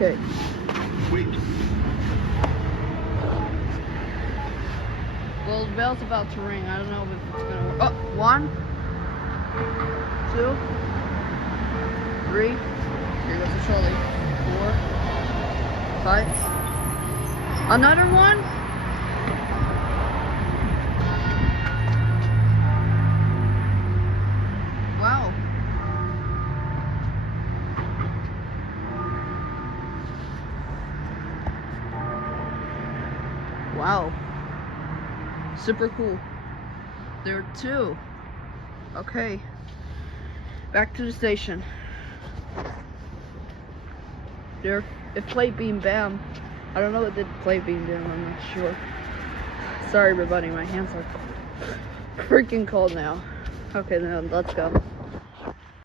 Okay. Well, the bell's about to ring. I don't know if it's gonna work. Oh, 1, 2, 3. Here goes the trolley. 4, 5. Another one. Wow. Wow. Super cool. There are 2. Okay. Back to the station. There, it played Beam Bam. I don't know what did play Beam Bam, I'm not sure. Sorry everybody, my hands are freaking cold now. Okay, then let's go.